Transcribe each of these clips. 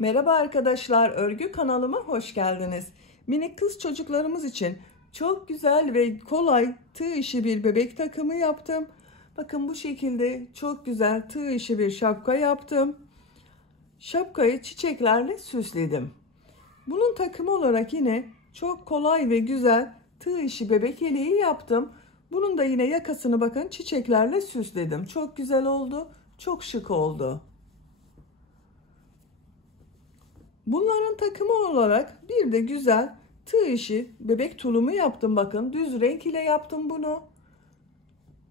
Merhaba arkadaşlar, örgü kanalıma hoş geldiniz. Minik kız çocuklarımız için çok güzel ve kolay tığ işi bir bebek takımı yaptım. Bakın bu şekilde çok güzel tığ işi bir şapka yaptım. Şapkayı çiçeklerle süsledim. Bunun takımı olarak yine çok kolay ve güzel tığ işi bebek yeleği yaptım. Bunun da yine yakasını bakın çiçeklerle süsledim. Çok güzel oldu, çok şık oldu. Bunların takımı olarak bir de güzel tığ işi bebek tulumu yaptım. Bakın düz renk ile yaptım bunu.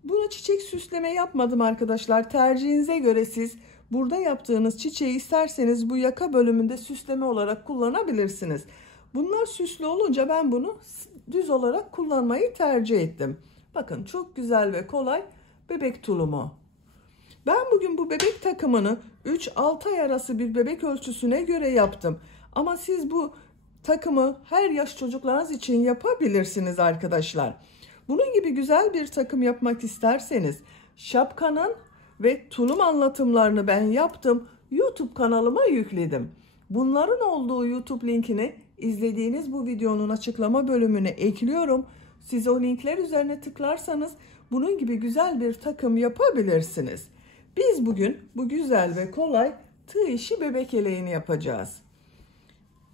Bunu çiçek süsleme yapmadım arkadaşlar. Tercihinize göre siz burada yaptığınız çiçeği isterseniz bu yaka bölümünde süsleme olarak kullanabilirsiniz. Bunlar süslü olunca ben bunu düz olarak kullanmayı tercih ettim. Bakın çok güzel ve kolay bebek tulumu. Ben bugün bu bebek takımını 3-6 ay arası bir bebek ölçüsüne göre yaptım. Ama siz bu takımı her yaş çocuklarınız için yapabilirsiniz arkadaşlar. Bunun gibi güzel bir takım yapmak isterseniz şapkanın ve tulum anlatımlarını ben yaptım. YouTube kanalıma yükledim. Bunların olduğu YouTube linkini izlediğiniz bu videonun açıklama bölümüne ekliyorum. Siz o linkler üzerine tıklarsanız bunun gibi güzel bir takım yapabilirsiniz. Biz bugün bu güzel ve kolay tığ işi bebek yeleğini yapacağız.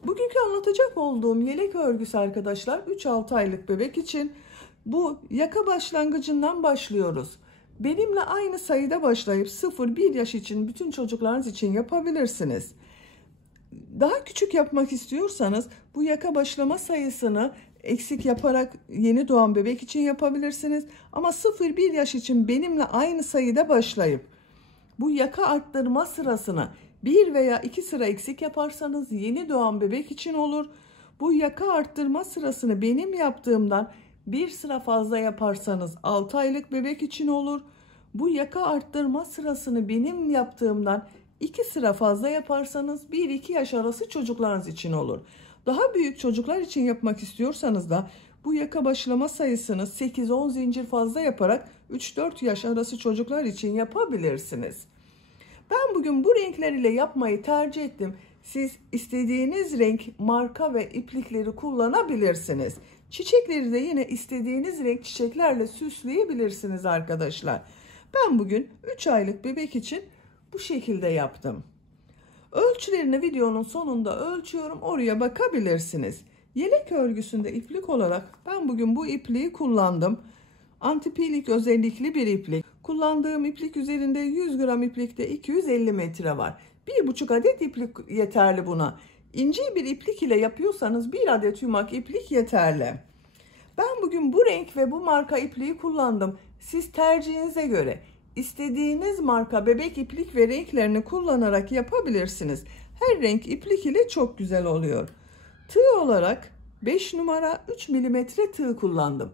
Bugünkü anlatacak olduğum yelek örgüsü arkadaşlar 3-6 aylık bebek için bu yaka başlangıcından başlıyoruz. Benimle aynı sayıda başlayıp 0-1 yaş için bütün çocuklarınız için yapabilirsiniz. Daha küçük yapmak istiyorsanız bu yaka başlama sayısını eksik yaparak yeni doğan bebek için yapabilirsiniz. Ama 0-1 yaş için benimle aynı sayıda başlayıp bu yaka arttırma sırasını 1 veya 2 sıra eksik yaparsanız yeni doğan bebek için olur. Bu yaka arttırma sırasını benim yaptığımdan 1 sıra fazla yaparsanız 6 aylık bebek için olur. Bu yaka arttırma sırasını benim yaptığımdan 2 sıra fazla yaparsanız 1-2 yaş arası çocuklarınız için olur. Daha büyük çocuklar için yapmak istiyorsanız da bu yaka başlama sayısını 8-10 zincir fazla yaparak 3-4 yaş arası çocuklar için yapabilirsiniz. Ben bugün bu renkler ile yapmayı tercih ettim. Siz istediğiniz renk, marka ve iplikleri kullanabilirsiniz. Çiçekleri de yine istediğiniz renk çiçeklerle süsleyebilirsiniz arkadaşlar. Ben bugün 3 aylık bebek için bu şekilde yaptım. Ölçülerini videonun sonunda ölçüyorum. Oraya bakabilirsiniz. Yelek örgüsünde iplik olarak ben bugün bu ipliği kullandım. Antipilik özellikli bir iplik. Kullandığım iplik üzerinde 100 gram iplikte 250 metre var. 1,5 adet iplik yeterli buna. İnce bir iplik ile yapıyorsanız 1 adet yumak iplik yeterli. Ben bugün bu renk ve bu marka ipliği kullandım. Siz tercihinize göre istediğiniz marka bebek iplik ve renklerini kullanarak yapabilirsiniz. Her renk iplik ile çok güzel oluyor. Tığ olarak 5 numara 3 milimetre tığ kullandım.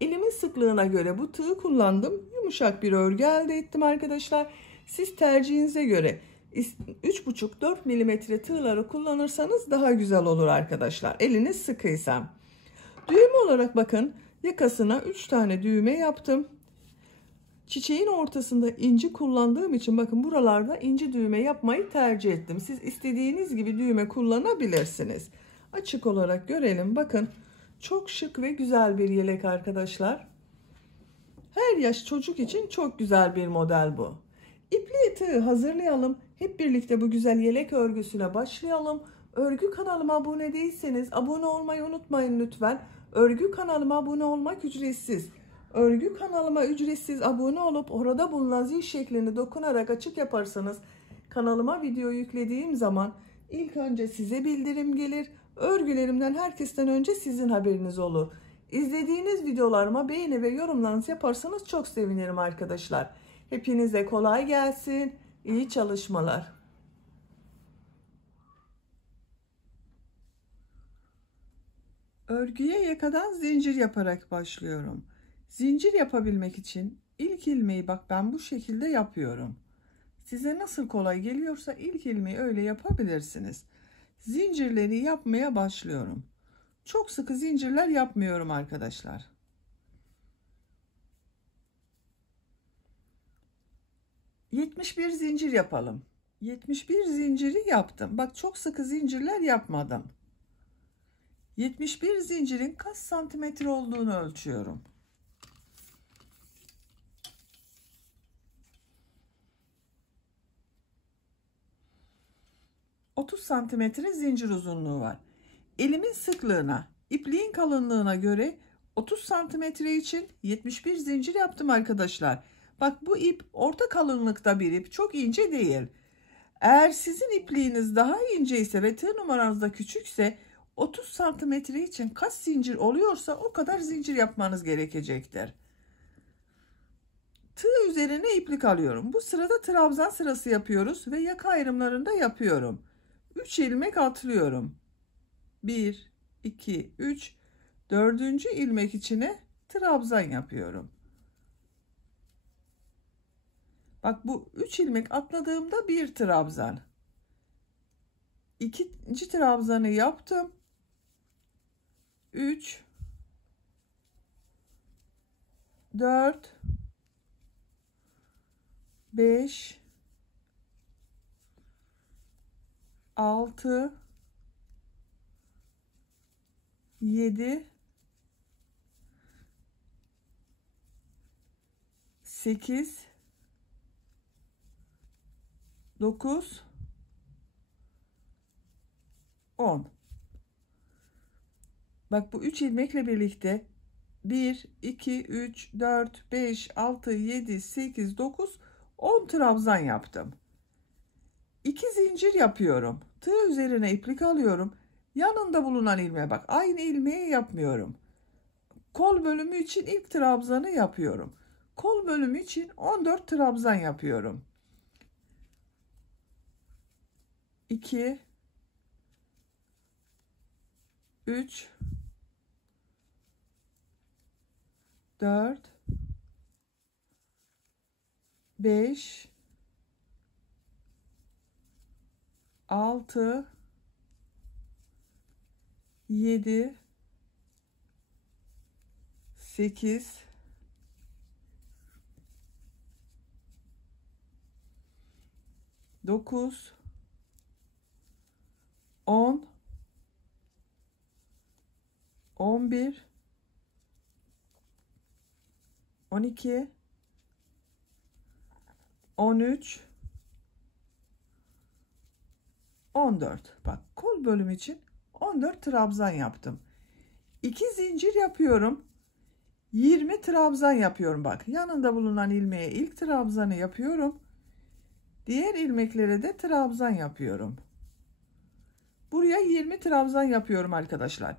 Elimin sıklığına göre bu tığı kullandım. Yumuşak bir örgü elde ettim arkadaşlar. Siz tercihinize göre 3,5-4 milimetre tığları kullanırsanız daha güzel olur arkadaşlar. Eliniz sıkıysa. Düğme olarak bakın yakasına 3 tane düğme yaptım. Çiçeğin ortasında inci kullandığım için bakın buralarda inci düğme yapmayı tercih ettim. Siz istediğiniz gibi düğme kullanabilirsiniz. Açık olarak görelim. Bakın çok şık ve güzel bir yelek arkadaşlar. Her yaş çocuk için çok güzel bir model bu. İpliği tığı hazırlayalım. Hep birlikte bu güzel yelek örgüsüne başlayalım. Örgü kanalıma abone değilseniz abone olmayı unutmayın lütfen. Örgü kanalıma abone olmak ücretsiz. Örgü kanalıma ücretsiz abone olup orada bulunan zil şeklini dokunarak açık yaparsanız kanalıma video yüklediğim zaman ilk önce size bildirim gelir. Örgülerimden herkesten önce sizin haberiniz olur. İzlediğiniz videolarıma beğeni ve yorumlarınızı yaparsanız çok sevinirim arkadaşlar. Hepinize kolay gelsin. İyi çalışmalar. Örgüye yakadan zincir yaparak başlıyorum. Zincir yapabilmek için ilk ilmeği bak ben bu şekilde yapıyorum. Size nasıl kolay geliyorsa ilk ilmeği öyle yapabilirsiniz. Zincirleri yapmaya başlıyorum. Çok sıkı zincirler yapmıyorum arkadaşlar. ...71 zincir yapalım. 71 zinciri yaptım. Bak çok sıkı zincirler yapmadım. 71 zincirin kaç santimetre olduğunu ölçüyorum. 30 santimetre zincir uzunluğu var. Elimin sıklığına, ipliğin kalınlığına göre 30 santimetre için 71 zincir yaptım arkadaşlar. Bak bu ip orta kalınlıkta bir ip, çok ince değil. Eğer sizin ipliğiniz daha ince ise ve tığ numaranız da küçükse 30 santimetre için kaç zincir oluyorsa o kadar zincir yapmanız gerekecektir. Tığ üzerine iplik alıyorum. Bu sırada trabzan sırası yapıyoruz ve yaka ayrımlarında yapıyorum. 3 ilmek atlıyorum. 1, 2, 3, 4. ilmek içine trabzan yapıyorum. Bak bu 3 ilmek atladığımda bir trabzan. İkinci trabzanı yaptım. 3, 4, 5, 6, 7, 8, 9, 10. Bak bu 3 ilmekle birlikte 1, 2, 3, 4, 5, 6, 7, 8, 9, 10 trabzan yaptım. 2 zincir yapıyorum. Tığ üzerine iplik alıyorum. Yanında bulunan ilmeğe bak. Aynı ilmeği yapmıyorum. Kol bölümü için ilk trabzanı yapıyorum. Kol bölümü için 14 trabzan yapıyorum. 2, 3, 4, 5, 6, 7, 8, 9, 10, 11, 12, 13, 14. Bak kol bölümü için 14 trabzan yaptım. 2 zincir yapıyorum. 20 trabzan yapıyorum. Bak yanında bulunan ilmeğe ilk trabzanı yapıyorum. Diğer ilmeklere de trabzan yapıyorum. Buraya 20 trabzan yapıyorum arkadaşlar.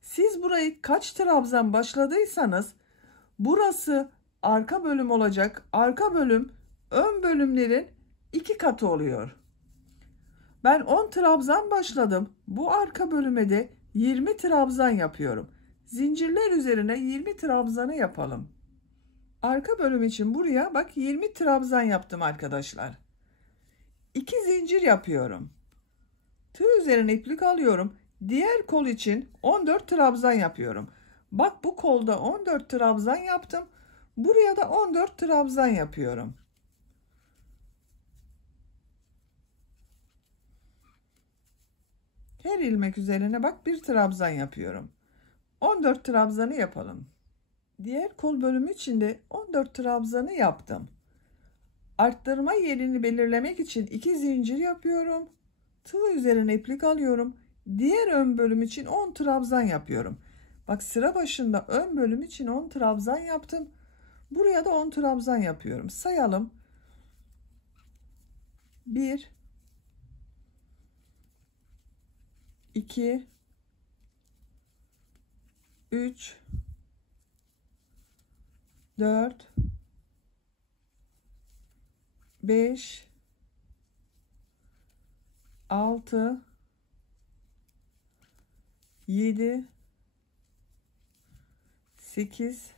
Siz burayı kaç trabzan başladıysanız burası arka bölüm olacak. Arka bölüm ön bölümlerin 2 katı oluyor. Ben 10 trabzan başladım. Bu arka bölüme de 20 trabzan yapıyorum. Zincirler üzerine 20 trabzanı yapalım. Arka bölüm için buraya bak 20 trabzan yaptım arkadaşlar. 2 zincir yapıyorum. Tığ üzerine iplik alıyorum. Diğer kol için 14 trabzan yapıyorum. Bak bu kolda 14 trabzan yaptım. Buraya da 14 trabzan yapıyorum. Her ilmek üzerine bak bir trabzan yapıyorum. 14 trabzanı yapalım. Diğer kol bölümü için de 14 trabzanı yaptım. Arttırma yerini belirlemek için 2 zincir yapıyorum. Tığ üzerine iplik alıyorum. Diğer ön bölüm için 10 trabzan yapıyorum. Bak sıra başında ön bölüm için 10 trabzan yaptım. Buraya da 10 trabzan yapıyorum. Sayalım. 1, 2, 3, 4, 5, 6, 7, 8,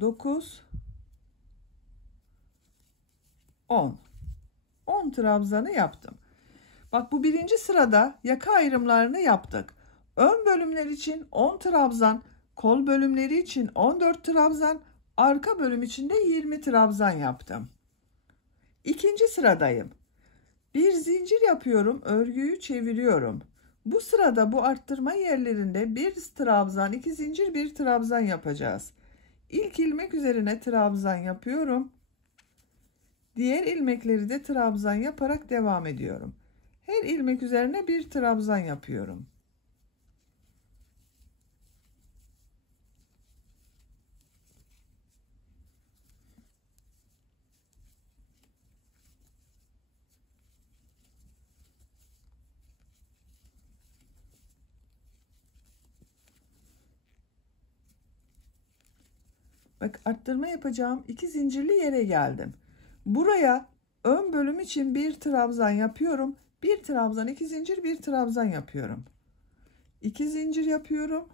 9, 10. 10 trabzanı yaptım. Bak bu birinci sırada yaka ayrımlarını yaptık. Ön bölümler için 10 trabzan, kol bölümleri için 14 trabzan, arka bölüm için de 20 trabzan yaptım. İkinci sıradayım. Bir zincir yapıyorum, örgüyü çeviriyorum. Bu sırada bu arttırma yerlerinde bir trabzan, iki zincir, bir trabzan yapacağız. İlk ilmek üzerine trabzan yapıyorum. Diğer ilmekleri de trabzan yaparak devam ediyorum. Her ilmek üzerine bir trabzan yapıyorum. Bak, arttırma yapacağım iki zincirli yere geldim. Buraya ön bölüm için bir trabzan yapıyorum. Bir trabzan, iki zincir, bir trabzan yapıyorum. İki zincir yapıyorum.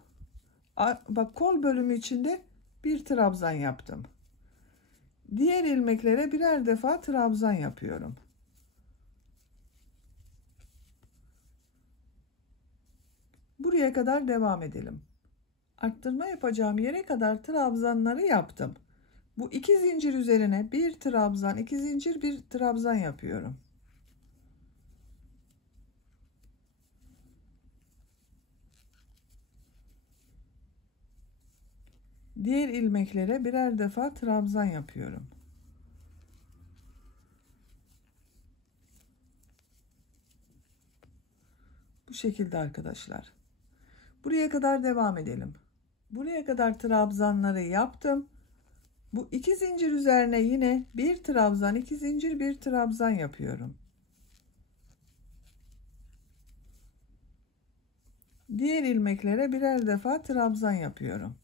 Bak, kol bölümü içinde bir trabzan yaptım. Diğer ilmeklere birer defa trabzan yapıyorum. Buraya kadar devam edelim. Arttırma yapacağım yere kadar trabzanları yaptım. Bu iki zincir üzerine bir trabzan, iki zincir, bir trabzan yapıyorum. Diğer ilmeklere birer defa trabzan yapıyorum. Bu şekilde arkadaşlar. Buraya kadar devam edelim. Buraya kadar trabzanları yaptım. Bu iki zincir üzerine yine bir trabzan, iki zincir, bir trabzan yapıyorum. Diğer ilmeklere birer defa trabzan yapıyorum.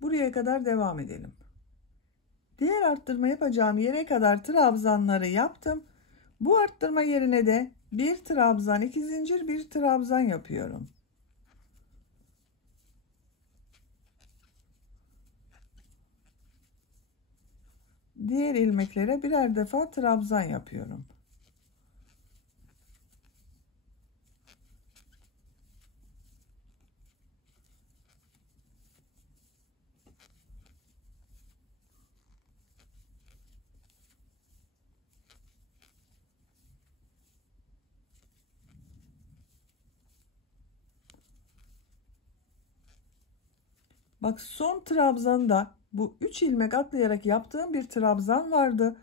Buraya kadar devam edelim. Diğer arttırma yapacağım yere kadar trabzanları yaptım. Bu arttırma yerine de bir trabzan, iki zincir, bir trabzan yapıyorum. Diğer ilmeklere birer defa trabzan yapıyorum. Bak, son trabzanda bu 3 ilmek atlayarak yaptığım bir trabzan vardı.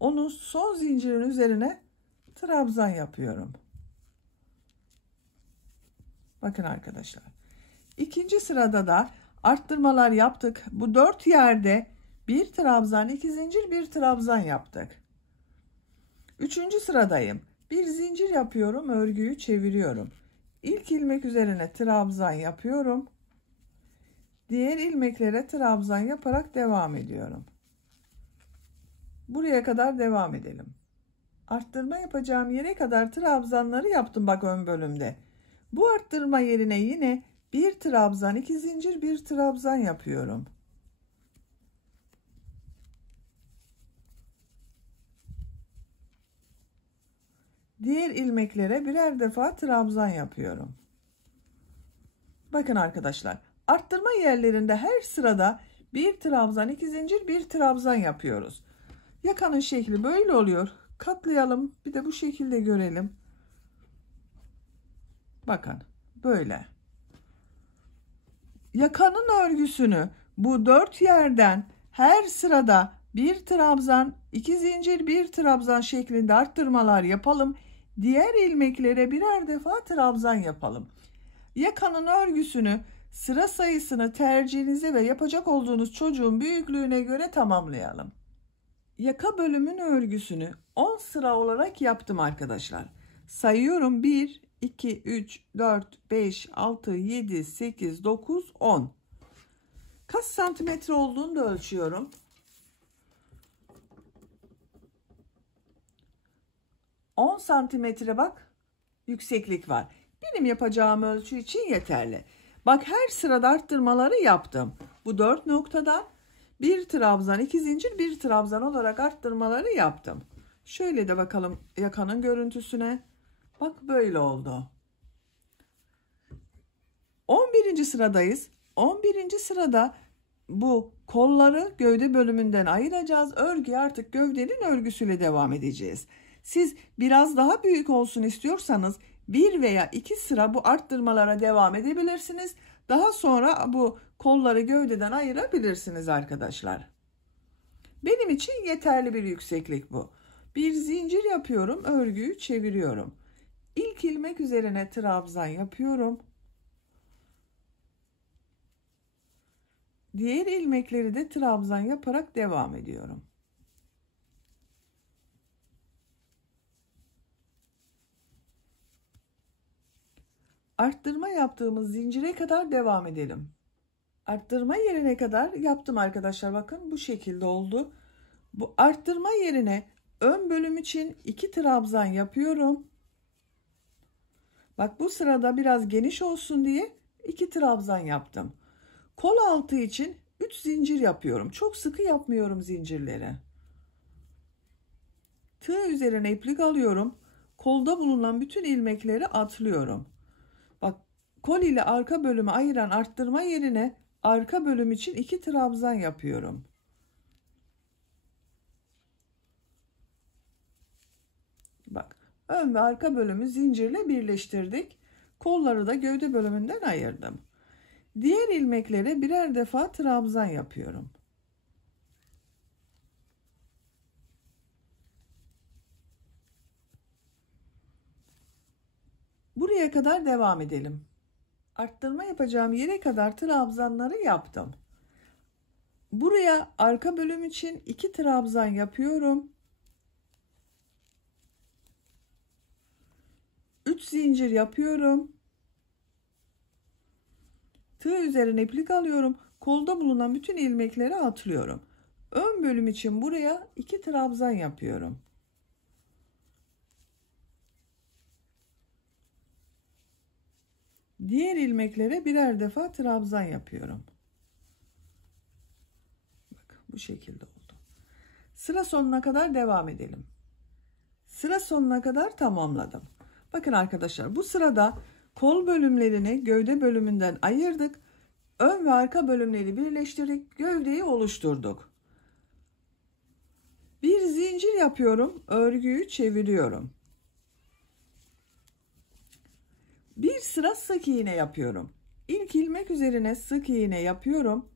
Onun son zincirin üzerine trabzan yapıyorum. Bakın arkadaşlar. İkinci sırada da arttırmalar yaptık. Bu 4 yerde bir trabzan, iki zincir, bir trabzan yaptık. Üçüncü sıradayım. Bir zincir yapıyorum, örgüyü çeviriyorum. İlk ilmek üzerine trabzan yapıyorum. Diğer ilmeklere trabzan yaparak devam ediyorum. Buraya kadar devam edelim. Arttırma yapacağım yere kadar trabzanları yaptım bak, ön bölümde. Bu arttırma yerine yine bir trabzan, iki zincir, bir trabzan yapıyorum. Diğer ilmeklere birer defa trabzan yapıyorum. Bakın arkadaşlar, arttırma yerlerinde her sırada bir trabzan, iki zincir, bir trabzan yapıyoruz. Yakanın şekli böyle oluyor. Katlayalım, bir de bu şekilde görelim. Bakın böyle. Yakanın örgüsünü bu 4 yerden her sırada bir trabzan, iki zincir, bir trabzan şeklinde arttırmalar yapalım. Diğer ilmeklere birer defa trabzan yapalım. Yakanın örgüsünü, sıra sayısını tercihinize ve yapacak olduğunuz çocuğun büyüklüğüne göre tamamlayalım. Yaka bölümün örgüsünü 10 sıra olarak yaptım arkadaşlar. Sayıyorum: 1, 2, 3, 4, 5, 6, 7, 8, 9, 10. Kaç santimetre olduğunu da ölçüyorum. 10 santimetre bak, yükseklik var. Benim yapacağım ölçü için yeterli. Bak, her sırada arttırmaları yaptım. Bu 4 noktadan bir trabzan, iki zincir, bir trabzan olarak arttırmaları yaptım. Şöyle de bakalım yakanın görüntüsüne. Bak, böyle oldu. 11. sıradayız. 11. sırada bu kolları gövde bölümünden ayıracağız. Örgüye artık gövdenin örgüsüyle devam edeceğiz. Siz biraz daha büyük olsun istiyorsanız bir veya iki sıra bu arttırmalara devam edebilirsiniz. Daha sonra bu kolları gövdeden ayırabilirsiniz arkadaşlar. Benim için yeterli bir yükseklik bu. Bir zincir yapıyorum, örgüyü çeviriyorum. İlk ilmek üzerine trabzan yapıyorum. Diğer ilmekleri de trabzan yaparak devam ediyorum. Arttırma yaptığımız zincire kadar devam edelim. Arttırma yerine kadar yaptım arkadaşlar. Bakın bu şekilde oldu. Bu arttırma yerine ön bölüm için 2 trabzan yapıyorum. Bak bu sırada biraz geniş olsun diye 2 trabzan yaptım. Kol altı için 3 zincir yapıyorum. Çok sıkı yapmıyorum zincirleri. Tığ üzerine iplik alıyorum. Kolda bulunan bütün ilmekleri atlıyorum. Bak kol ile arka bölümü ayıran arttırma yerine arka bölüm için 2 trabzan yapıyorum. Bak ön ve arka bölümü zincirle birleştirdik. Kolları da gövde bölümünden ayırdım. Diğer ilmeklere birer defa trabzan yapıyorum. Buraya kadar devam edelim. Arttırma yapacağım yere kadar trabzanları yaptım. Buraya arka bölüm için 2 trabzan yapıyorum. 3 zincir yapıyorum. Tığ üzerine iplik alıyorum. Kolda bulunan bütün ilmekleri atlıyorum. Ön bölüm için buraya 2 trabzan yapıyorum. Diğer ilmeklere birer defa trabzan yapıyorum. Bak bu şekilde oldu. Sıra sonuna kadar devam edelim. Sıra sonuna kadar tamamladım. Bakın arkadaşlar bu sırada kol bölümlerini gövde bölümünden ayırdık. Ön ve arka bölümleri birleştirdik. Gövdeyi oluşturduk. Bir zincir yapıyorum. Örgüyü çeviriyorum. Bir sıra sık iğne yapıyorum. İlk ilmek üzerine sık iğne yapıyorum.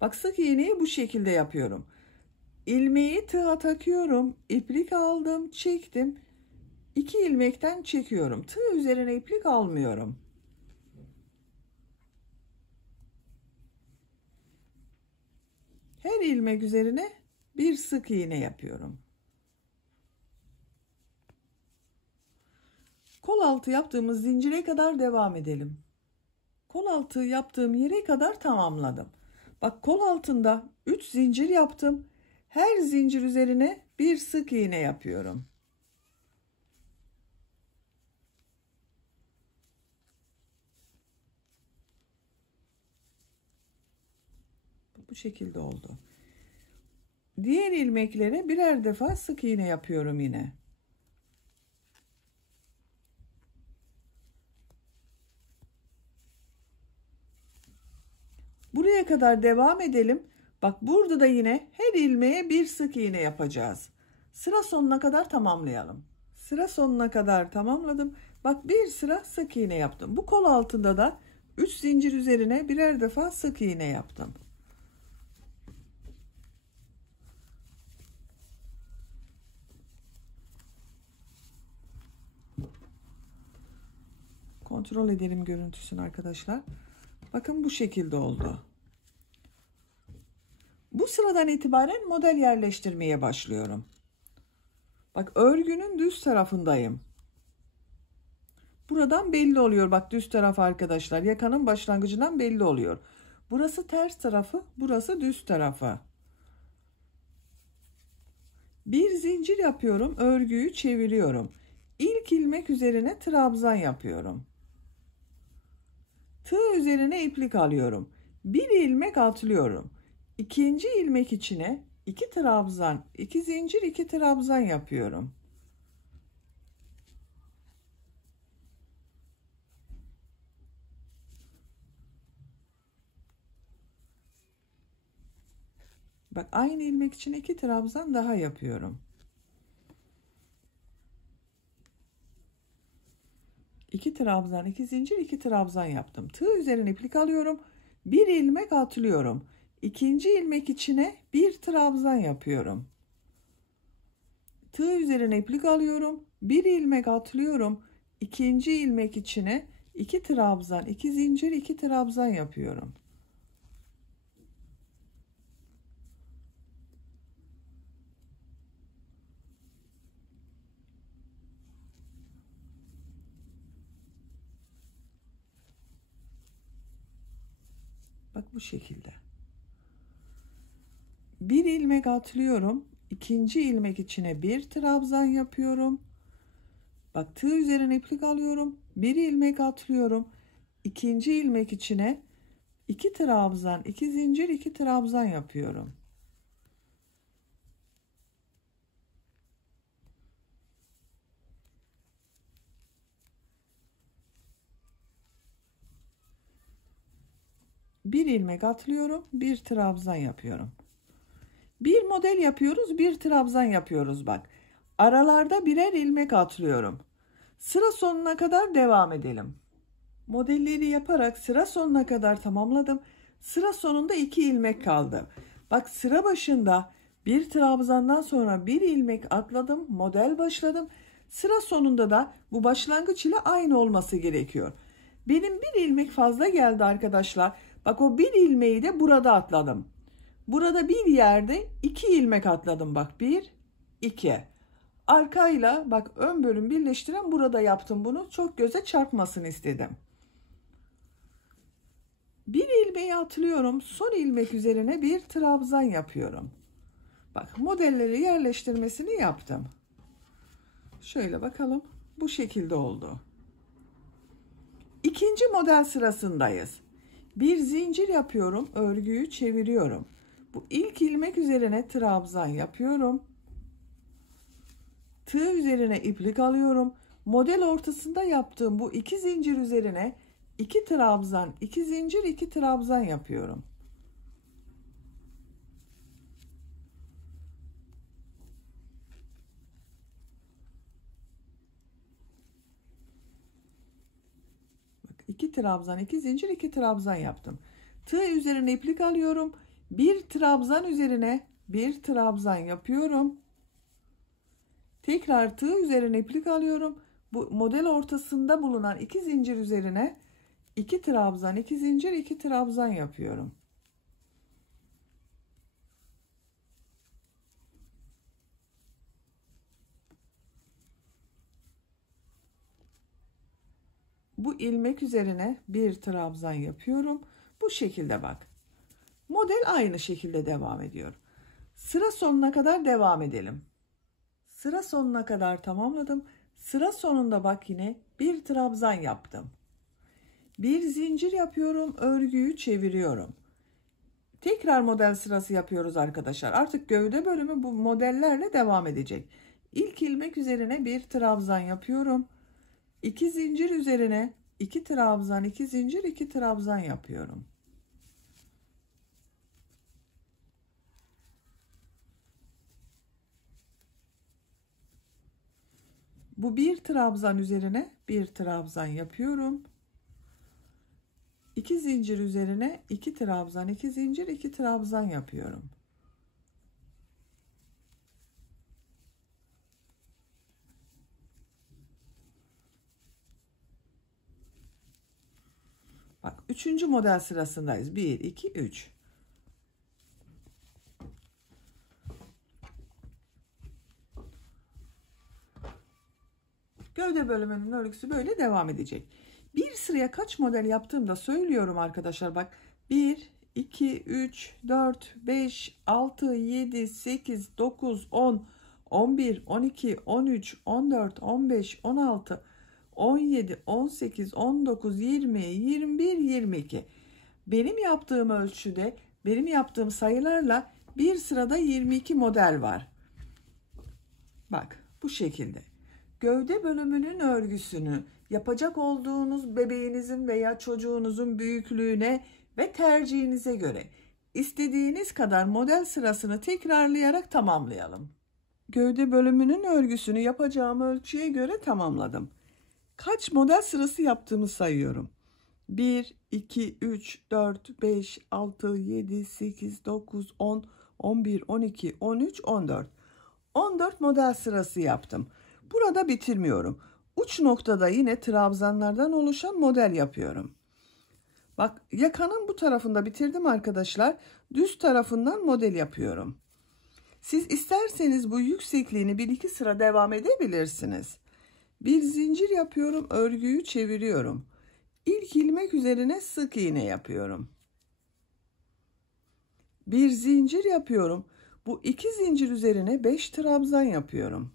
Bak sık iğneyi bu şekilde yapıyorum. İlmeği tığa takıyorum. İplik aldım, çektim. 2 ilmekten çekiyorum. Tığ üzerine iplik almıyorum. Her ilmek üzerine bir sık iğne yapıyorum. Kol altı yaptığımız zincire kadar devam edelim. Kol altı yaptığım yere kadar tamamladım. Bak kol altında 3 zincir yaptım. Her zincir üzerine bir sık iğne yapıyorum. Bu şekilde oldu. Diğer ilmeklere birer defa sık iğne yapıyorum yine. Buraya kadar devam edelim. Bak burada da yine her ilmeğe bir sık iğne yapacağız. Sıra sonuna kadar tamamlayalım. Sıra sonuna kadar tamamladım. Bak bir sıra sık iğne yaptım. Bu kol altında da 3 zincir üzerine birer defa sık iğne yaptım. Kontrol edelim görüntüsünü arkadaşlar. Bakın bu şekilde oldu. Bu sıradan itibaren model yerleştirmeye başlıyorum. Bak örgünün düz tarafındayım. Buradan belli oluyor. Bak düz taraf arkadaşlar. Yakanın başlangıcından belli oluyor. Burası ters tarafı, burası düz tarafı. Bir zincir yapıyorum. Örgüyü çeviriyorum. İlk ilmek üzerine trabzan yapıyorum. Tığ üzerine iplik alıyorum. Bir ilmek atlıyorum. İkinci ilmek içine 2 trabzan, 2 zincir, 2 trabzan yapıyorum. Bak aynı ilmek için 2 trabzan daha yapıyorum. 2 trabzan, 2 zincir, 2 trabzan yaptım. Tığ üzerine iplik alıyorum. Bir ilmek atlıyorum. İkinci ilmek içine bir trabzan yapıyorum. Tığ üzerine iplik alıyorum. Bir ilmek atlıyorum. İkinci ilmek içine 2 trabzan, 2 zincir, 2 trabzan yapıyorum. Bak bu şekilde. Bir ilmek atlıyorum. İkinci ilmek içine bir trabzan yapıyorum. Bak tığ üzerine iplik alıyorum. Bir ilmek atlıyorum. İkinci ilmek içine 2 trabzan, 2 zincir, 2 trabzan yapıyorum. Bir ilmek atlıyorum, bir trabzan yapıyorum. Bir model yapıyoruz, bir trabzan yapıyoruz bak. Aralarda birer ilmek atlıyorum. Sıra sonuna kadar devam edelim. Modelleri yaparak sıra sonuna kadar tamamladım. Sıra sonunda 2 ilmek kaldı. Bak sıra başında bir trabzandan sonra bir ilmek atladım, model başladım. Sıra sonunda da bu başlangıç ile aynı olması gerekiyor. Benim bir ilmek fazla geldi arkadaşlar. Bak o bir ilmeği de burada atladım. Burada bir yerde 2 ilmek atladım bak 1 2. Arkayla bak ön bölüm birleştiren burada yaptım bunu. Çok göze çarpmasını istedim. Bir ilmeği atlıyorum. Son ilmek üzerine bir trabzan yapıyorum. Bak modelleri yerleştirmesini yaptım. Şöyle bakalım. Bu şekilde oldu. İkinci model sırasındayız. Bir zincir yapıyorum. Örgüyü çeviriyorum. Bu ilk ilmek üzerine trabzan yapıyorum. Tığ üzerine iplik alıyorum. Model ortasında yaptığım bu 2 zincir üzerine 2 trabzan, 2 zincir, 2 trabzan yapıyorum. Bak 2 trabzan, 2 zincir, 2 trabzan yaptım. Tığ üzerine iplik alıyorum. Bir trabzan üzerine bir trabzan yapıyorum. Tekrar tığ üzerine iplik alıyorum. Bu model ortasında bulunan 2 zincir üzerine 2 trabzan, 2 zincir, 2 trabzan yapıyorum. Bu ilmek üzerine bir trabzan yapıyorum. Bu şekilde bak. Model aynı şekilde devam ediyor. Sıra sonuna kadar devam edelim. Sıra sonuna kadar tamamladım. Sıra sonunda bak yine bir trabzan yaptım. Bir zincir yapıyorum, örgüyü çeviriyorum. Tekrar model sırası yapıyoruz arkadaşlar. Artık gövde bölümü bu modellerle devam edecek. İlk ilmek üzerine bir trabzan yapıyorum. 2 zincir üzerine 2 trabzan, 2 zincir, 2 trabzan yapıyorum. Bu bir trabzan üzerine bir trabzan yapıyorum. 2 zincir üzerine 2 trabzan, 2 zincir, 2 trabzan yapıyorum. Bak 3. model sırasındayız. 1 2 3. Gövde bölümünün örgüsü böyle devam edecek. Bir sıraya kaç model yaptığımda söylüyorum arkadaşlar. Bak 1, 2, 3, 4, 5, 6, 7, 8, 9, 10, 11, 12, 13, 14, 15, 16, 17, 18, 19, 20, 21, 22. Benim yaptığım ölçüde, benim yaptığım sayılarla bir sırada 22 model var. Bak bu şekilde. Gövde bölümünün örgüsünü yapacak olduğunuz bebeğinizin veya çocuğunuzun büyüklüğüne ve tercihinize göre istediğiniz kadar model sırasını tekrarlayarak tamamlayalım. Gövde bölümünün örgüsünü yapacağım ölçüye göre tamamladım. Kaç model sırası yaptığımı sayıyorum. 1, 2, 3, 4, 5, 6, 7, 8, 9, 10, 11, 12, 13, 14. 14 model sırası yaptım. Burada bitirmiyorum. Uç noktada yine trabzanlardan oluşan model yapıyorum. Bak, yakanın bu tarafında bitirdim arkadaşlar. Düz tarafından model yapıyorum. Siz isterseniz bu yüksekliğini 1-2 sıra devam edebilirsiniz. Bir zincir yapıyorum, örgüyü çeviriyorum. İlk ilmek üzerine sık iğne yapıyorum. Bir zincir yapıyorum. Bu 2 zincir üzerine 5 trabzan yapıyorum.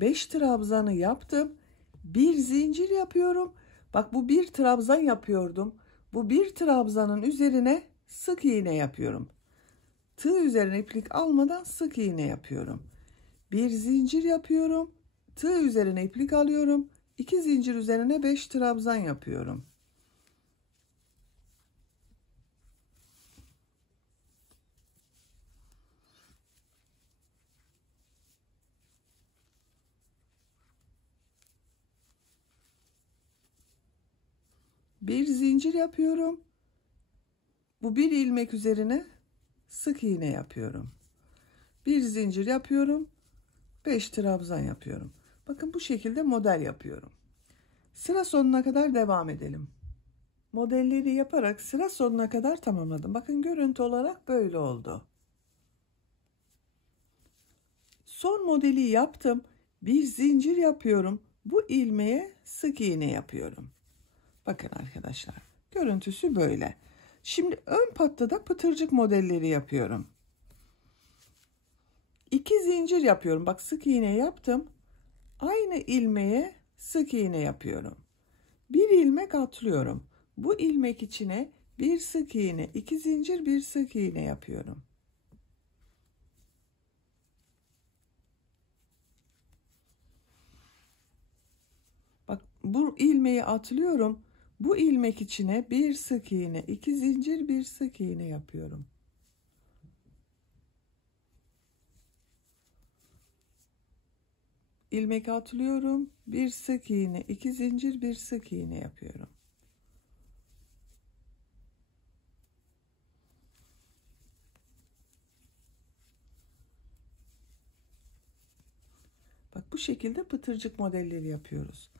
Beş trabzanı yaptım. Bir zincir yapıyorum. Bak, bu bir trabzan yapıyordum. Bu bir trabzanın üzerine sık iğne yapıyorum. Tığ üzerine iplik almadan sık iğne yapıyorum. Bir zincir yapıyorum. Tığ üzerine iplik alıyorum. 2 zincir üzerine 5 trabzan yapıyorum. Bir zincir yapıyorum. Bu bir ilmek üzerine sık iğne yapıyorum. Bir zincir yapıyorum. 5 trabzan yapıyorum. Bakın, bu şekilde model yapıyorum. Sıra sonuna kadar devam edelim. Modelleri yaparak sıra sonuna kadar tamamladım. Bakın, görüntü olarak böyle oldu. Son modeli yaptım. Bir zincir yapıyorum. Bu ilmeğe sık iğne yapıyorum. Bakın arkadaşlar, görüntüsü böyle. Şimdi ön patta da pıtırcık modelleri yapıyorum. 2 zincir yapıyorum. Bak, sık iğne yaptım. Aynı ilmeğe sık iğne yapıyorum. Bir ilmek atlıyorum. Bu ilmek içine bir sık iğne, 2 zincir, bir sık iğne yapıyorum. Bak, bu ilmeği atlıyorum. Bu ilmek içine bir sık iğne, 2 zincir, bir sık iğne yapıyorum. İlmek atlıyorum. Bir sık iğne, 2 zincir, bir sık iğne yapıyorum. Bak, bu şekilde pıtırcık modelleri yapıyoruz.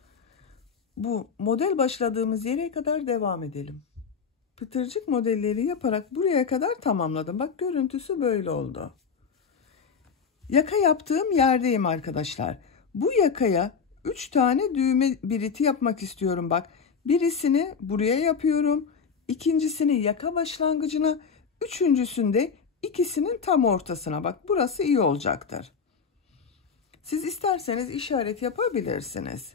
Bu model başladığımız yere kadar devam edelim. Pıtırcık modelleri yaparak buraya kadar tamamladım. Bak, görüntüsü böyle oldu. Yaka yaptığım yerdeyim arkadaşlar. Bu yakaya 3 tane düğme biriti yapmak istiyorum. Bak, birisini buraya yapıyorum. İkincisini yaka başlangıcına. Üçüncüsünde ikisinin tam ortasına. Bak, burası iyi olacaktır. Siz isterseniz işaret yapabilirsiniz.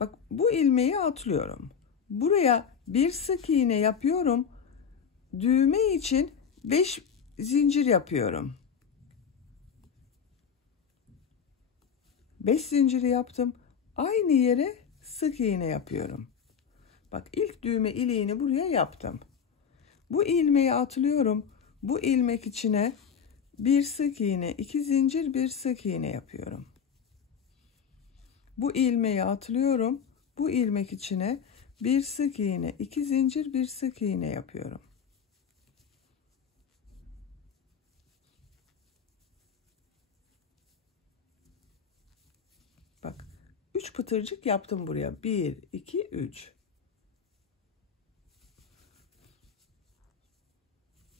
Bak, bu ilmeği atlıyorum. Buraya bir sık iğne yapıyorum. Düğme için 5 zincir yapıyorum. 5 zinciri yaptım. Aynı yere sık iğne yapıyorum. Bak, ilk düğme iliğini buraya yaptım. Bu ilmeği atlıyorum. Bu ilmek içine bir sık iğne, 2 zincir, bir sık iğne yapıyorum. Bu ilmeği atlıyorum. Bu ilmek içine bir sık iğne, 2 zincir, bir sık iğne yapıyorum. Bak, 3 pıtırcık yaptım buraya. 1, 2, 3.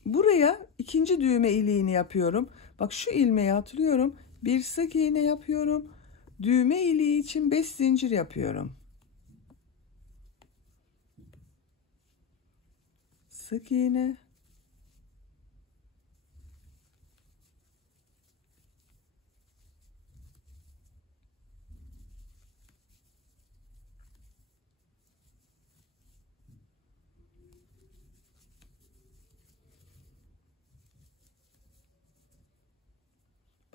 Buraya ikinci düğme iliğini yapıyorum. Bak, şu ilmeği atlıyorum. Bir sık iğne yapıyorum. Düğme iliği için 5 zincir yapıyorum. Sık iğne.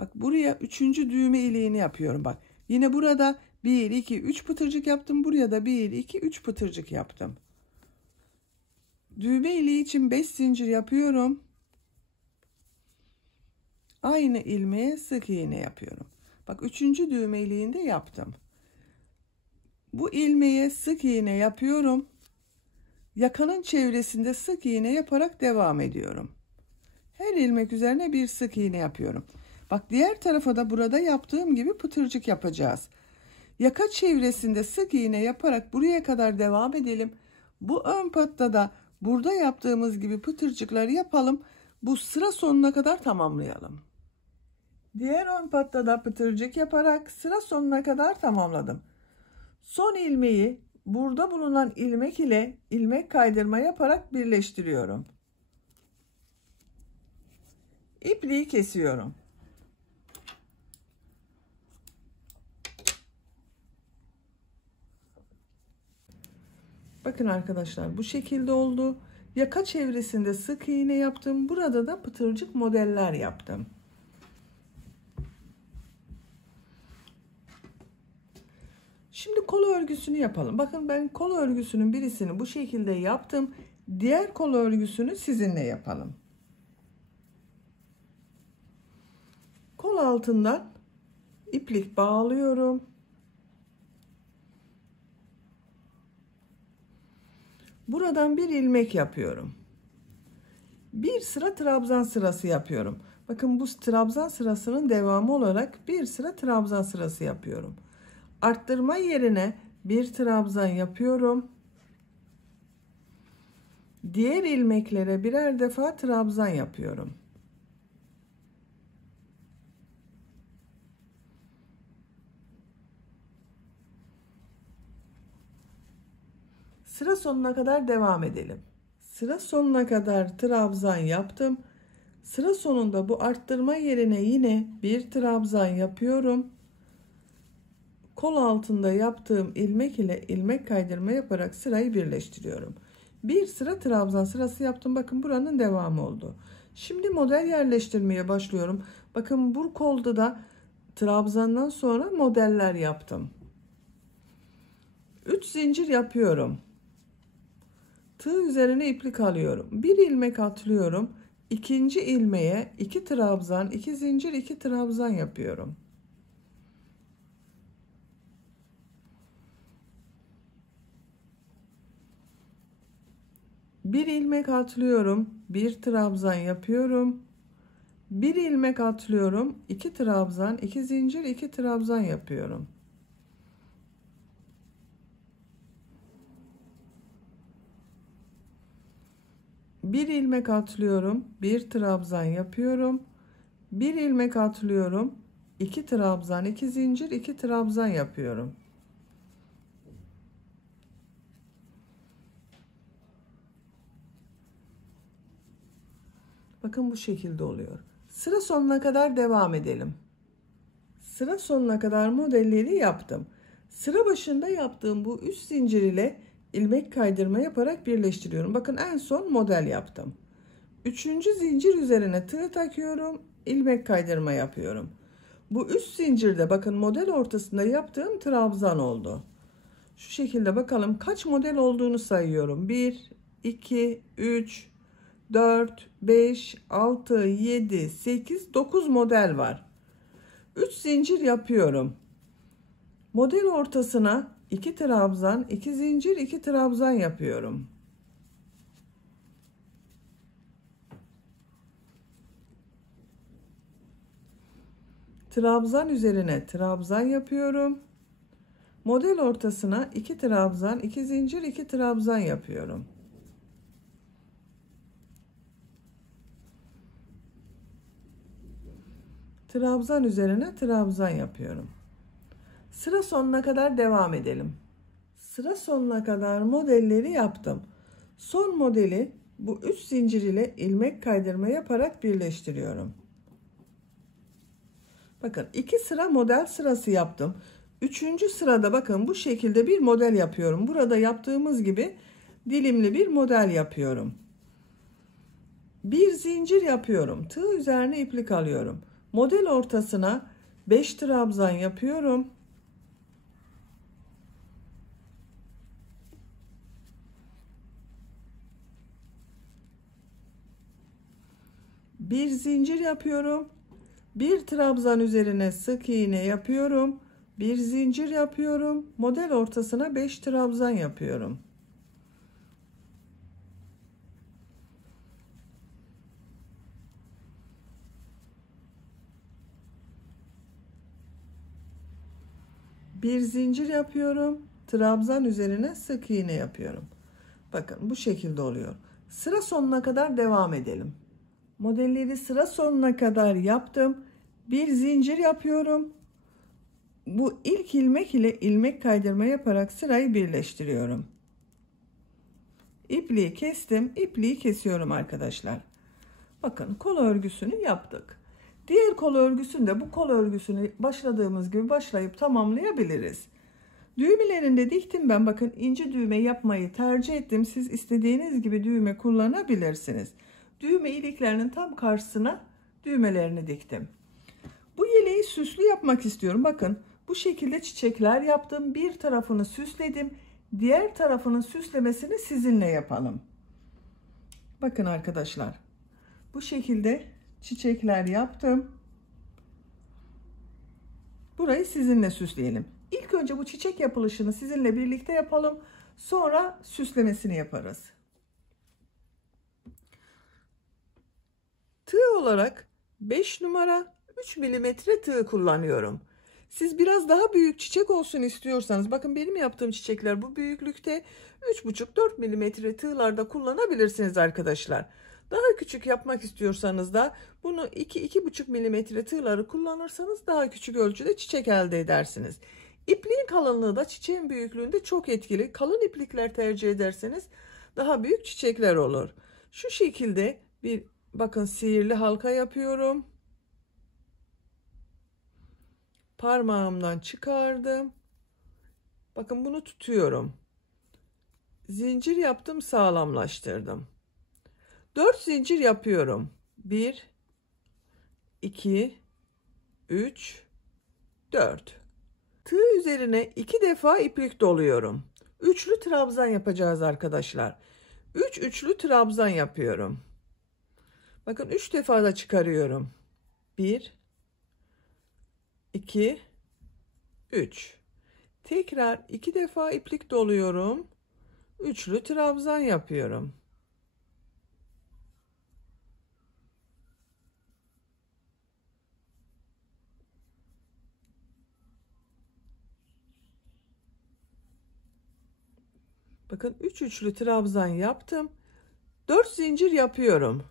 Bak buraya 3. düğme iliğini yapıyorum. Bak yine burada 1, 2, 3 pıtırcık yaptım. Buraya da 1, 2, 3 pıtırcık yaptım. Düğme iliği için 5 zincir yapıyorum. Aynı ilmeğe sık iğne yapıyorum. Bak 3. düğme iliğini de yaptım. Bu ilmeğe sık iğne yapıyorum. Yakanın çevresinde sık iğne yaparak devam ediyorum. Her ilmek üzerine bir sık iğne yapıyorum. Bak diğer tarafa da burada yaptığım gibi pıtırcık yapacağız. Yaka çevresinde sık iğne yaparak buraya kadar devam edelim. Bu ön patta da burada yaptığımız gibi pıtırcıkları yapalım. Bu sıra sonuna kadar tamamlayalım. Diğer ön patta da pıtırcık yaparak sıra sonuna kadar tamamladım. Son ilmeği burada bulunan ilmek ile ilmek kaydırma yaparak birleştiriyorum. İpliği kesiyorum. Bakın arkadaşlar bu şekilde oldu. Yaka çevresinde sık iğne yaptım. Burada da pıtırcık modeller yaptım. Şimdi kol örgüsünü yapalım. Bakın ben kol örgüsünün birisini bu şekilde yaptım. Diğer kol örgüsünü sizinle yapalım. Kol altından iplik bağlıyorum. Buradan bir ilmek yapıyorum. Bir sıra trabzan sırası yapıyorum. Bakın bu trabzan sırasının devamı olarak bir sıra trabzan sırası yapıyorum. Arttırma yerine bir trabzan yapıyorum. Diğer ilmeklere birer defa trabzan yapıyorum. Sıra sonuna kadar devam edelim. Sıra sonuna kadar trabzan yaptım. Sıra sonunda bu arttırma yerine yine bir trabzan yapıyorum. Kol altında yaptığım ilmek ile ilmek kaydırma yaparak sırayı birleştiriyorum. Bir sıra trabzan sırası yaptım. Bakın buranın devamı oldu. Şimdi model yerleştirmeye başlıyorum. Bakın bu kolda da trabzandan sonra modeller yaptım. 3 zincir yapıyorum. Tığ üzerine iplik alıyorum. Bir ilmek atlıyorum. İkinci ilmeğe 2 trabzan, 2 zincir, 2 trabzan yapıyorum. Bir ilmek atlıyorum, bir trabzan yapıyorum. Bir ilmek atlıyorum, 2 trabzan, 2 zincir, 2 trabzan yapıyorum. Bir ilmek atlıyorum, bir trabzan yapıyorum. Bir ilmek atlıyorum, 2 trabzan, 2 zincir, 2 trabzan yapıyorum. Bakın bu şekilde oluyor. Sıra sonuna kadar devam edelim. Sıra sonuna kadar modelleri yaptım. Sıra başında yaptığım bu 3 zincir ile ilmek kaydırma yaparak birleştiriyorum. Bakın en son model yaptım. 3. zincir üzerine tığ takıyorum, ilmek kaydırma yapıyorum. Bu 3 zincirde bakın model ortasında yaptığım trabzan oldu. Şu şekilde bakalım kaç model olduğunu sayıyorum. 1, 2, 3, 4, 5, 6, 7, 8, 9 model var. 3 zincir yapıyorum. Model ortasına 2 trabzan, 2 zincir, 2 trabzan yapıyorum. Trabzan üzerine trabzan yapıyorum. Model ortasına 2 trabzan, 2 zincir, 2 trabzan yapıyorum. Trabzan üzerine trabzan yapıyorum. Sıra sonuna kadar devam edelim. Sıra sonuna kadar modelleri yaptım. Son modeli bu 3 zincir ile ilmek kaydırma yaparak birleştiriyorum. Bakın 2 sıra model sırası yaptım. 3. sırada bakın bu şekilde bir model yapıyorum. Burada yaptığımız gibi dilimli bir model yapıyorum. Bir zincir yapıyorum. Tığ üzerine iplik alıyorum. Model ortasına 5 trabzan yapıyorum. Bir zincir yapıyorum. Bir trabzan üzerine sık iğne yapıyorum. Bir zincir yapıyorum. Model ortasına 5 trabzan yapıyorum. Bir zincir yapıyorum. Trabzan üzerine sık iğne yapıyorum. Bakın bu şekilde oluyor. Sıra sonuna kadar devam edelim. Modelleri sıra sonuna kadar yaptım. Bir zincir yapıyorum. Bu ilk ilmek ile ilmek kaydırma yaparak sırayı birleştiriyorum. İpliği kestim. İpliği kesiyorum arkadaşlar. Bakın kol örgüsünü yaptık. Diğer kol örgüsünü de bu kol örgüsünü başladığımız gibi başlayıp tamamlayabiliriz. Düğmelerini de diktim ben. Bakın ince düğme yapmayı tercih ettim. Siz istediğiniz gibi düğme kullanabilirsiniz. Düğme iliklerinin tam karşısına düğmelerini diktim. Bu yeleği süslü yapmak istiyorum. Bakın bu şekilde çiçekler yaptım. Bir tarafını süsledim. Diğer tarafının süslemesini sizinle yapalım. Bakın arkadaşlar. Bu şekilde çiçekler yaptım. Burayı sizinle süsleyelim. İlk önce bu çiçek yapılışını sizinle birlikte yapalım. Sonra süslemesini yaparız. Tığ olarak 5 numara 3 milimetre tığ kullanıyorum. Siz biraz daha büyük çiçek olsun istiyorsanız, bakın benim yaptığım çiçekler bu büyüklükte, 3,5-4 milimetre tığlarda kullanabilirsiniz arkadaşlar. Daha küçük yapmak istiyorsanız da bunu 2-2,5 milimetre tığları kullanırsanız daha küçük ölçüde çiçek elde edersiniz. İpliğin kalınlığı da çiçeğin büyüklüğünde çok etkili. Kalın iplikler tercih ederseniz daha büyük çiçekler olur. Şu şekilde bir bakın sihirli halka yapıyorum. Parmağımdan çıkardım. Bakın bunu tutuyorum. Zincir yaptım, sağlamlaştırdım. 4 zincir yapıyorum. 1 2 3 4. Tığ üzerine 2 defa iplik doluyorum. Üçlü trabzan yapacağız arkadaşlar. 3 üçlü trabzan yapıyorum. Bakın 3 defa da çıkarıyorum. 1 2 3. Tekrar 2 defa iplik doluyorum. Üçlü trabzan yapıyorum. Bakın 3 üçlü trabzan yaptım. 4 zincir yapıyorum.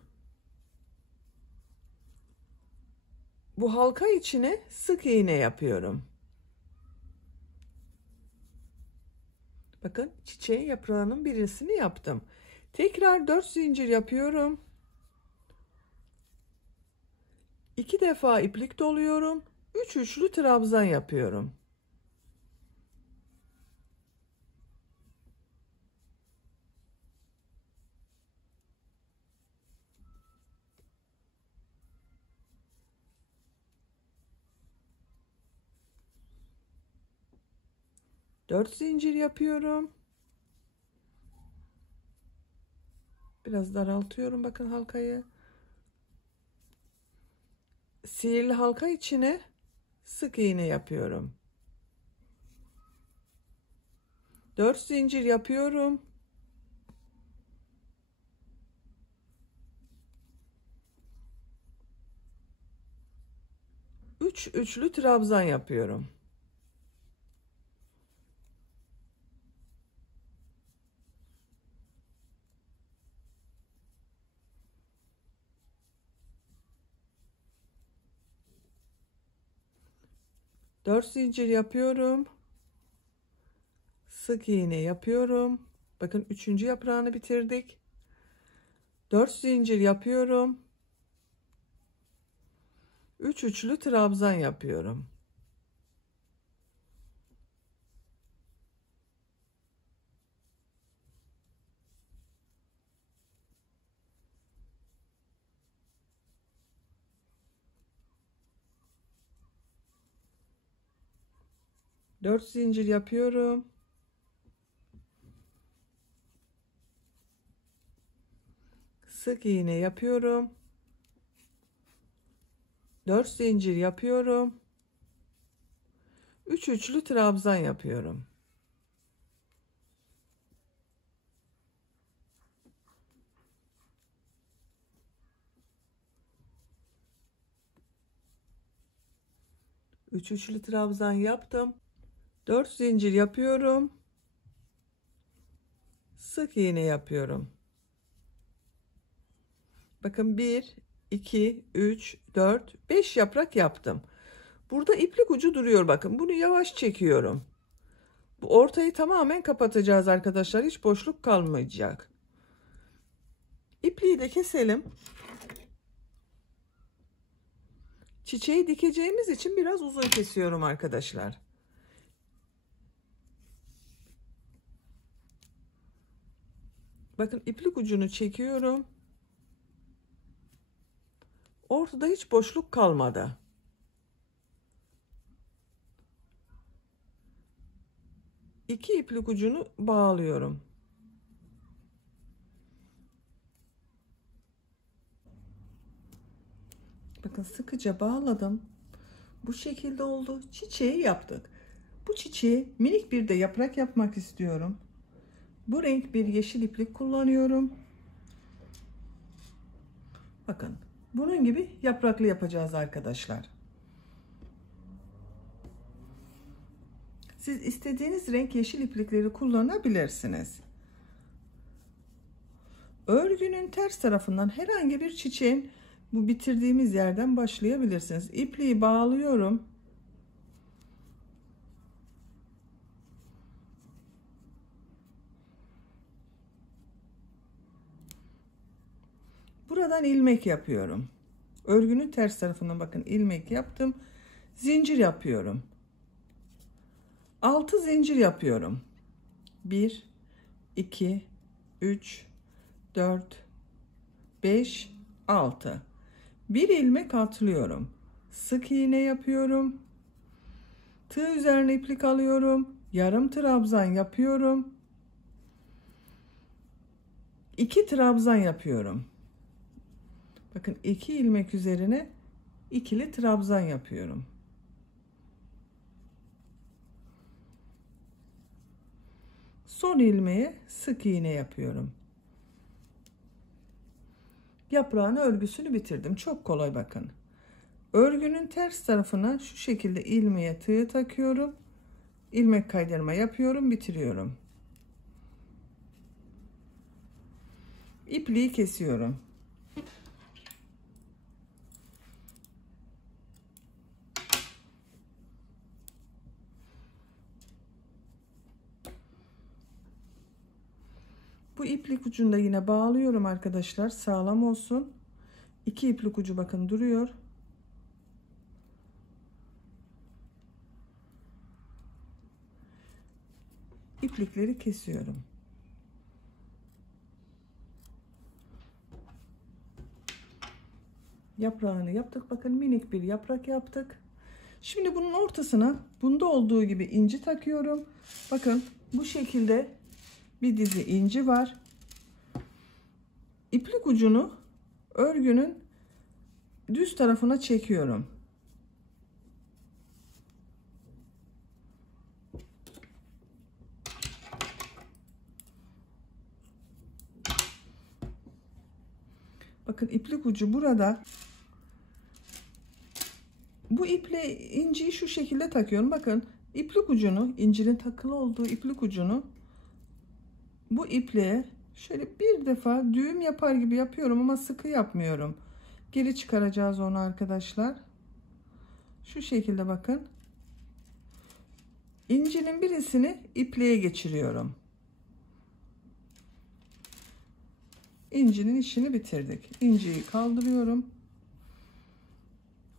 Bu halka içine sık iğne yapıyorum. Bakın çiçeğin yaprağının birisini yaptım. Tekrar 4 zincir yapıyorum. 2 defa iplik doluyorum. 3 üçlü trabzan yapıyorum. Dört zincir yapıyorum. Biraz daraltıyorum bakın halkayı. Sihirli halka içine sık iğne yapıyorum. 4 zincir yapıyorum. Üç üçlü trabzan yapıyorum. Dört zincir yapıyorum. Sık iğne yapıyorum. Bakın üçüncü yaprağını bitirdik. 4 zincir yapıyorum. 3 üçlü trabzan yapıyorum. 4 zincir yapıyorum. Sık iğne yapıyorum. 4 zincir yapıyorum. 3 üçlü trabzan yapıyorum. Üç üçlü trabzan yaptım. 4 zincir yapıyorum. Sık iğne yapıyorum. Bakın 1, 2, 3, 4, 5 yaprak yaptım. Burada iplik ucu duruyor bakın. Bunu yavaş çekiyorum. Bu ortayı tamamen kapatacağız arkadaşlar. Hiç boşluk kalmayacak. İpliği de keselim. Çiçeği dikeceğimiz için biraz uzun kesiyorum arkadaşlar. Bakın iplik ucunu çekiyorum. Ortada hiç boşluk kalmadı. İki iplik ucunu bağlıyorum. Bakın sıkıca bağladım. Bu şekilde oldu. Çiçeği yaptık. Bu çiçeği minik bir de yaprak yapmak istiyorum. Bu renk bir yeşil iplik kullanıyorum. Bakın bunun gibi yapraklı yapacağız arkadaşlar. Siz istediğiniz renk yeşil iplikleri kullanabilirsiniz. Örgünün ters tarafından herhangi bir çiçeğin bu bitirdiğimiz yerden başlayabilirsiniz. İpliği bağlıyorum. Buradan ilmek yapıyorum. Örgünün ters tarafından bakın ilmek yaptım. Zincir yapıyorum. 6 zincir yapıyorum. 1, 2, 3, 4, 5, 6. Bir ilmek atlıyorum. Sık iğne yapıyorum. Tığ üzerine iplik alıyorum. Yarım trabzan yapıyorum. 2 trabzan yapıyorum. Bakın 2 ilmek üzerine ikili trabzan yapıyorum. Son ilmeğe sık iğne yapıyorum. Yaprağın örgüsünü bitirdim. Çok kolay bakın. Örgünün ters tarafına şu şekilde ilmeğe tığ takıyorum. İlmek kaydırma yapıyorum, bitiriyorum. İpliği kesiyorum. Bu iplik ucunda yine bağlıyorum arkadaşlar. Sağlam olsun. 2 iplik ucu bakın duruyor. İplikleri kesiyorum. Yaprağını yaptık. Bakın minik bir yaprak yaptık. Şimdi bunun ortasına bunda olduğu gibi inci takıyorum. Bakın bu şekilde bir dizi inci var. İplik ucunu örgünün düz tarafına çekiyorum. Bakın iplik ucu burada. Bu iple inciyi şu şekilde takıyorum. Bakın iplik ucunu, incinin takılı olduğu iplik ucunu bu ipliğe şöyle bir defa düğüm yapar gibi yapıyorum ama sıkı yapmıyorum. Geri çıkaracağız onu arkadaşlar. Şu şekilde bakın. İncinin birisini ipliğe geçiriyorum. İncinin işini bitirdik. İnciyi kaldırıyorum.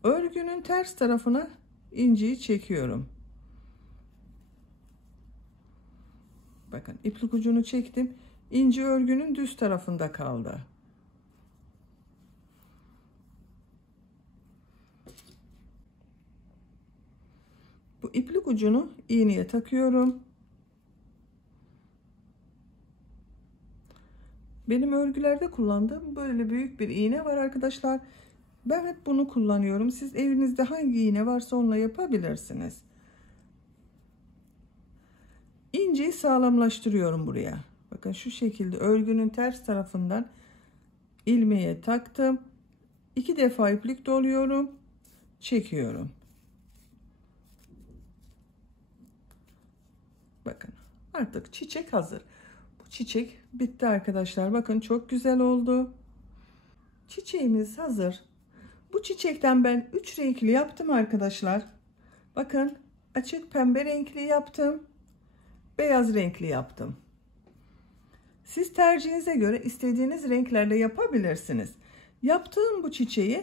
Örgünün ters tarafına inciyi çekiyorum. Bakın iplik ucunu çektim. İnci örgünün düz tarafında kaldı. Bu iplik ucunu iğneye takıyorum. Benim örgülerde kullandığım böyle büyük bir iğne var arkadaşlar. Ben hep bunu kullanıyorum. Siz evinizde hangi iğne varsa onunla yapabilirsiniz. İnceyi sağlamlaştırıyorum buraya. Bakın şu şekilde örgünün ters tarafından ilmeğe taktım. 2 defa iplik doluyorum. Çekiyorum. Bakın artık çiçek hazır. Bu çiçek bitti arkadaşlar. Bakın çok güzel oldu. Çiçeğimiz hazır. Bu çiçekten ben 3 renkli yaptım arkadaşlar. Bakın açık pembe renkli yaptım. Beyaz renkli yaptım. Siz tercihinize göre istediğiniz renklerle yapabilirsiniz. Yaptığım bu çiçeği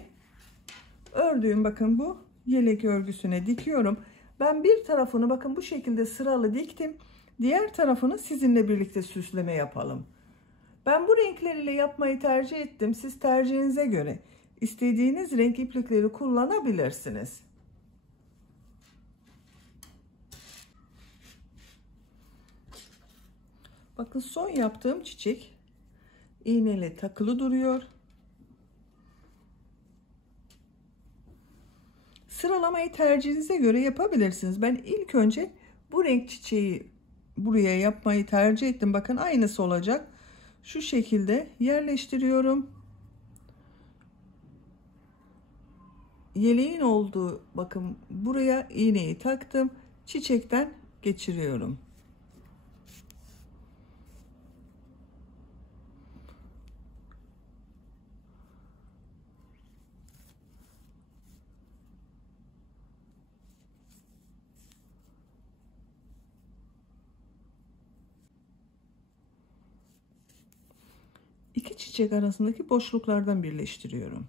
ördüğüm bakın bu yelek örgüsüne dikiyorum. Ben bir tarafını bakın bu şekilde sıralı diktim. Diğer tarafını sizinle birlikte süsleme yapalım. Ben bu renkleriyle yapmayı tercih ettim. Siz tercihinize göre istediğiniz renk iplikleri kullanabilirsiniz. Bakın son yaptığım çiçek iğneyle takılı duruyor. Sıralamayı tercihinize göre yapabilirsiniz. Ben ilk önce bu renk çiçeği buraya yapmayı tercih ettim. Bakın aynısı olacak. Şu şekilde yerleştiriyorum. Yeleğin olduğu bakın buraya iğneyi taktım. Çiçekten geçiriyorum. İki çiçek arasındaki boşluklardan birleştiriyorum.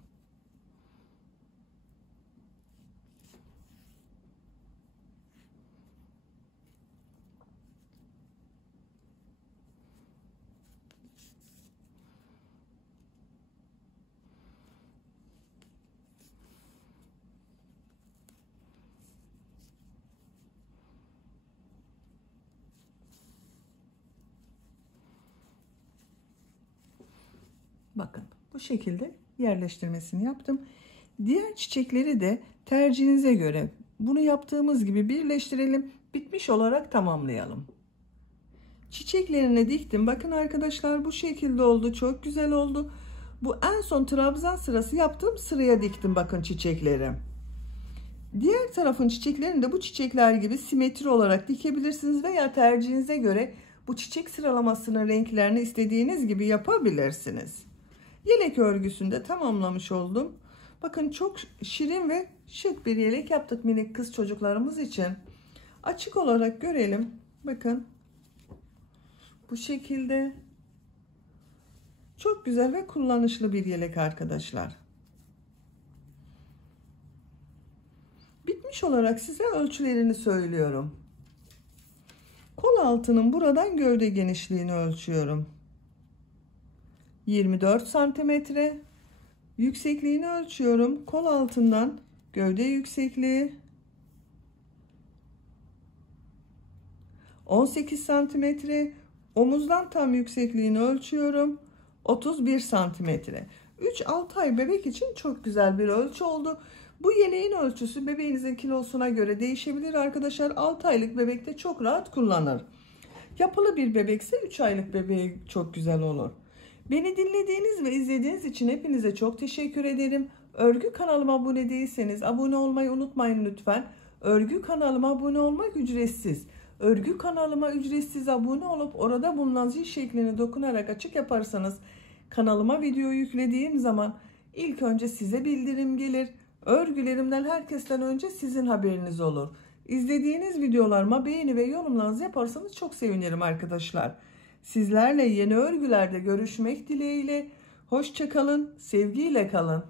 Bakın bu şekilde yerleştirmesini yaptım. Diğer çiçekleri de tercihinize göre bunu yaptığımız gibi birleştirelim. Bitmiş olarak tamamlayalım. Çiçeklerini diktim. Bakın arkadaşlar bu şekilde oldu. Çok güzel oldu. Bu en son trabzan sırası yaptığım sıraya diktim bakın çiçekleri. Diğer tarafın çiçeklerini de bu çiçekler gibi simetri olarak dikebilirsiniz veya tercihinize göre bu çiçek sıralamasının renklerini istediğiniz gibi yapabilirsiniz. Yelek örgüsünü de tamamlamış oldum. Bakın çok şirin ve şık bir yelek yaptık minik kız çocuklarımız için. Açık olarak görelim. Bakın. Bu şekilde. Çok güzel ve kullanışlı bir yelek arkadaşlar. Bitmiş olarak size ölçülerini söylüyorum. Kol altının buradan gövde genişliğini ölçüyorum. 24 santimetre. Yüksekliğini ölçüyorum. Kol altından gövde yüksekliği 18 santimetre. Omuzdan tam yüksekliğini ölçüyorum. 31 santimetre. 3-6 ay bebek için çok güzel bir ölçü oldu. Bu yeleğin ölçüsü bebeğinizin kilosuna göre değişebilir arkadaşlar. 6 aylık bebekte çok rahat kullanır. Yapılı bir bebekse 3 aylık bebeğe çok güzel olur. Beni dinlediğiniz ve izlediğiniz için hepinize çok teşekkür ederim. Örgü kanalıma abone değilseniz abone olmayı unutmayın lütfen. Örgü kanalıma abone olmak ücretsiz. Örgü kanalıma ücretsiz abone olup orada bulunan zil şeklini dokunarak açık yaparsanız kanalıma video yüklediğim zaman ilk önce size bildirim gelir. Örgülerimden herkesten önce sizin haberiniz olur. İzlediğiniz videolarıma beğeni ve yorumlarınızı yaparsanız çok sevinirim arkadaşlar. Sizlerle yeni örgülerde görüşmek dileğiyle. Hoşça kalın, sevgiyle kalın.